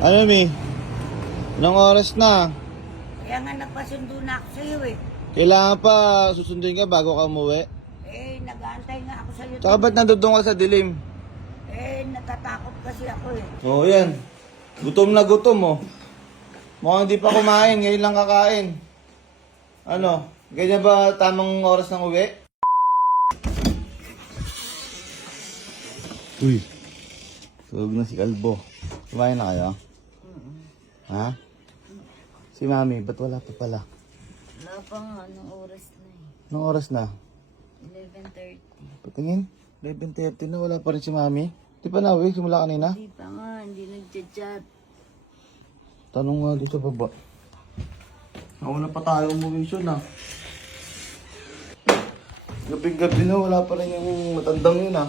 Ano, Mi? Anong oras na? Kaya nga nagpasundo na ako sa'yo eh. Kailangan pa susunduin ka bago ka umuwi. Nag-aantay nga ako sa'yo. Tsaka ba't nandun ka sa dilim? Natatakot kasi ako eh. Oo, yan. Gutom na gutom, oh. Mukhang hindi pa kumain, ngayon lang kakain. Ano? Ganyan ba tamang oras ng uwi? Uy. Tulog na si Kalbo. Kumain na kayo? Ha? Si Mami, ba't wala pa pala? Wala pa nga, anong oras na eh. Anong oras na? 11:30. Patingin? 11:30 na, wala pa rin si Mami. Di pa nauwi, simula kanina? Hindi pa nga, hindi nagchat-chat. Tanong nga dito sa baba. Nauna pa tayo umuwi siya na. Gabi-gabi na, wala pa rin yung matandang yun ah.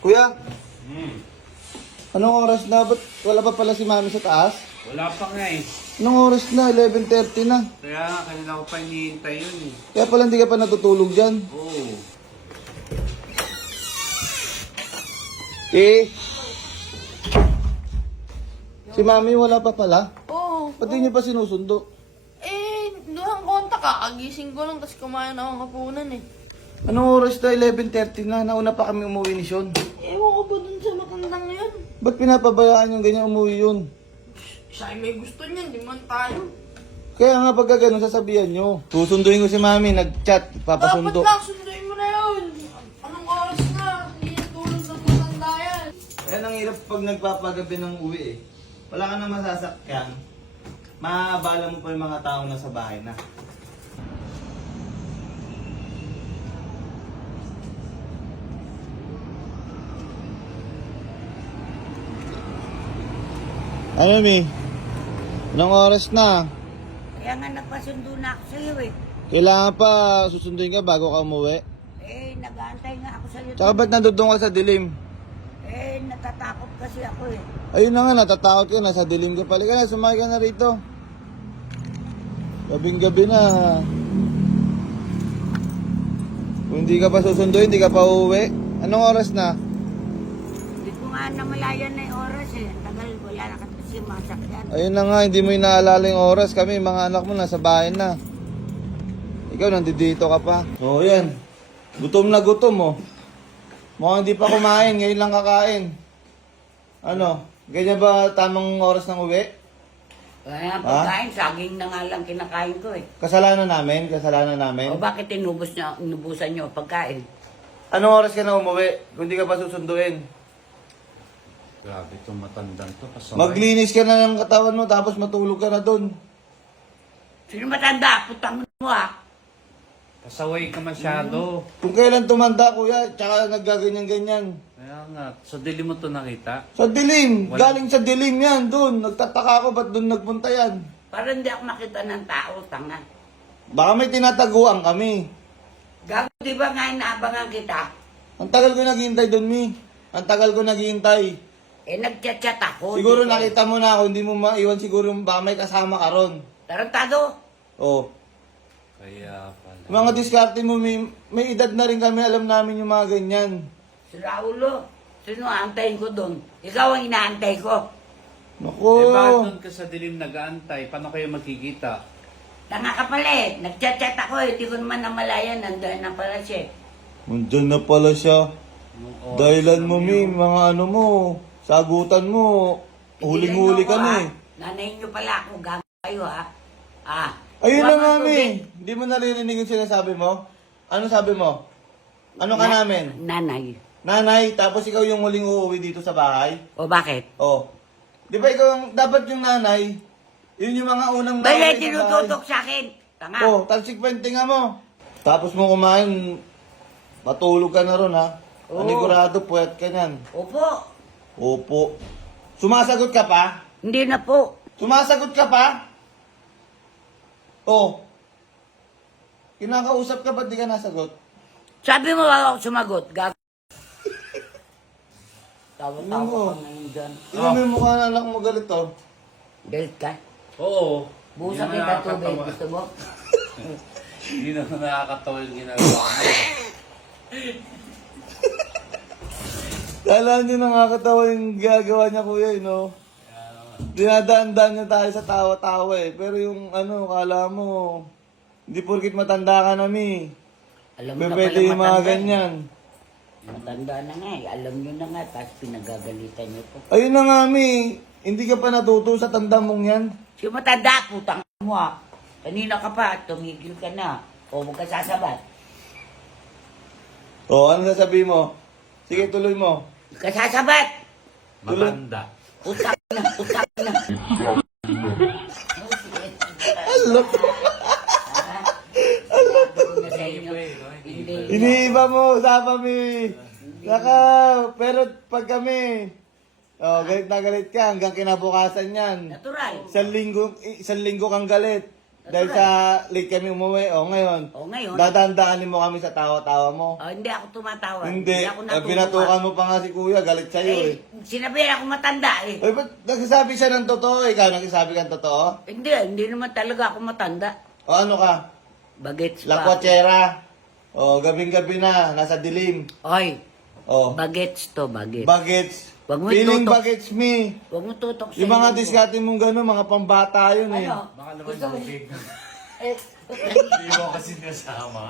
Kuya? Anong oras na? Ba't wala pa pala si Mami sa taas? Wala pa nga eh. Anong oras na? 11:30 na. Kaya kanina ko pa hinihintay yun eh. Kaya pala hindi ka pa natutulog dyan. Oo. Si Mami wala pa pala? Oo. Ba't di niyo pa sinusundo? Doon konta kakagising ko lang kasi kumain ako ng hapunan eh. Anong oras na? 11:30 na. Nauna pa kami umuwi ni Sean. Ewan ko ba dun sa matandang yun? Ba't pinapabayaan yung ganyan umuwi yun? Siya ay may gusto niyan, di man tayo. Kaya nga pagka ganun sasabihan nyo. Susunduin ko si Mami, nag-chat, Dapat papasundo. lang, sunduin mo na yun. Anong oras na? Hindi yan tulog ng matanda yan. Kaya nang hirap pag nagpapagabi ng uwi eh. Wala ka nang masasakyan. Maabala mo pa yung mga taong nasa bahay na. Ano, Mi? Anong oras na? Kaya nga nagpasundo na ako sa'yo eh. Kailangan pa susunduin ka bago ka umuwi. Nag-aantay nga ako sa'yo. Tsaka ba't nandun ka sa dilim? Natatakot kasi ako eh. Ayun na nga, natatakot ka, nasa dilim ka pala. Kaya sumakay ka na rito. Gabing-gabi na. Kung hindi ka pa susunduin, hindi ka pa uuwi. Anong oras na? Hindi ko nga namalayan na yung oras eh. Tagal, wala na kasi masakyan. Ayun na nga, hindi mo inaalala yung oras. Kami, mga anak mo, nasa bahay na. Ikaw, nandito ka pa. Oo, yan. Gutom na gutom, oh. Mukhang hindi pa kumain, ngayon lang kakain. Ano? Ganyan ba tamang oras ng uwi? Kaya pagkain, saging na nga lang kinakain ko eh. Kasalanan namin? Kasalanan namin? O bakit inubusan nyo pagkain? Anong oras ka na umuwi? Kung hindi ka pa susunduin? Grabe itong matandang to. Pasaway. Maglinis ka na ng katawan mo tapos matulog ka na dun. Sino matanda? Putang mo ah. Pasaway ka masyado. Kung kailan tumanda, kuya, tsaka naggaganyan-ganyan. Kaya nga, sa dilim mo to nakita. Sa dilim! Wala. Galing sa dilim yan, dun. Nagtataka ako, ba't dun nagpunta yan? Parang hindi ako makita ng tao, tanga. Baka may tinataguan kami. Gago, di ba nga inaabangan kita? Ang tagal ko naghihintay dun, Mi. Ang tagal ko naghihintay. Nagchat-chat ako. Siguro di ko- nakita mo na ako, hindi mo maiwan siguro baka may kasama ka ron. Tarantado. Oh. Kaya pala. Yung mga diskarte mo, may edad na rin kami, alam namin yung mga ganyan. Si Raulo. Sino aantayin ko doon? Ikaw ang inaantay ko. Naku. Bakit doon ka sa dilim nag-aantay? Paano kayo magkikita? Tanga ka pala eh. Nagchat-chat ako eh. Di ko naman namalayan. Nandun na pala siya. Nandyan na pala siya. Anong oras Dahilan lang mo, Mi, yun? mga ano mo, sagutan mo, huling-huli ka na eh. Nanay niyo pala ako. Gago kayo ha. Ah. Ayun na Huwag nga, mong Mi. tubig. Hindi mo naririnig yung sinasabi mo? Ano sabi mo? Ano ka namin? Nanay. Nanay, tapos ikaw yung huling uuwi dito sa bahay? O bakit? Oh. Di ba ikaw dapat yung nanay? Yun yung mga unang Bale, nanay sa bahay. tinututok sa akin. Tanga. Oh, talsik nga mo. Tapos mo kumain, matulog ka na ron ha. Oo. Anigurado, puwet ka niyan. Opo. Opo. Sumasagot ka pa? Hindi na po. Sumasagot ka pa? Oh. Kinakausap ka, ba't di ka nasagot? Sabi mo wag ako sumagot. Gago. Tawa-tawa Ano mo? ka ngayon dyan. Tingnan mo yung mukha ng anak mo galit oh. Galit ka? Oo. Busa Hindi kita na tubig. nakakatawa. Gusto mo? Hindi na nakakatawa yung ginagawa mo. Kala nyo nakakatawa yung ginagawa niya, kuya, no? Dinadaan-daan niya tayo sa tawa-tawa eh. Pero yung ano, kala mo, hindi porkit matanda ka na, mi. Alam mo na Pwede pala yung mga matanda. ganyan. Matanda na nga eh. Alam nyo na nga, tapos pinagagalitan nyo po. Ayun na nga, mi. Hindi ka pa natuto sa tanda mong yan. Si matanda, putang mo ah. Kanina ka pa, tumigil ka na. O, huwag ka sasabat. O, ano sasabihin mo? Sige, tuloy mo. Huwag ka sasabat! Maganda. Putang na, putang na. Alok. Na sa inyo. Hindi. Iniiba mo, usapan mi. Naka, pero pag kami, galit na galit ka hanggang kinabukasan yan. Natural. Isang linggo kang galit. Dahil sa late kami umuwi, ngayon. O ngayon, Dadaan-daanin mo kami sa tawa-tawa mo. hindi ako tumatawa. Hindi, ako natutuwa. binatukan mo pa nga si kuya, galit sa'yo eh. Sinabi ako matanda eh. Ay, ba't nagsasabi siya ng totoo? Ikaw nagsasabi ka ng totoo? Hindi naman talaga ako matanda. O ano ka? Bagets pa. Lakwatsera. O, gabing-gabi na, nasa dilim. Oy, O, bagets to, bagets. bagets. Wag mo Feeling itutok. bagets me. Huwag mo tutok sa Yung mga ilong ko. diskarte mong gano'n, mga pambata yun eh. Ano? Baka naman Gusto mo- bukid. Eh, Hindi mo kasi nasama.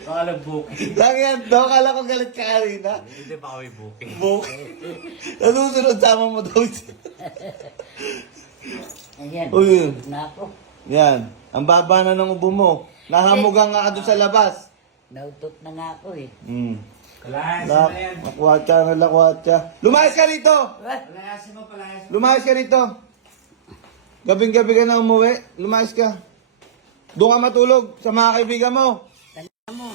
Baka lang bukid. Lang yan, daw kala ko galit ka kanina. Hindi pa kami bukid. Buk. Nasusunod sama mo daw siya. Ayan. O yun. Nako. Yan. Ang baba na ng ubo mo. Nahamugan nga ka doon sa labas. Nautot na nga ako eh. Kalahasin Lak, na yan. lakwatsa na lakwatsa. Lumayas ka rito! Palayasin mo, palayasin. Lumayas ka rito. Gabing-gabi ka na umuwi. Lumayas ka. Doon ka matulog sa mga kaibigan mo. Tanda mo,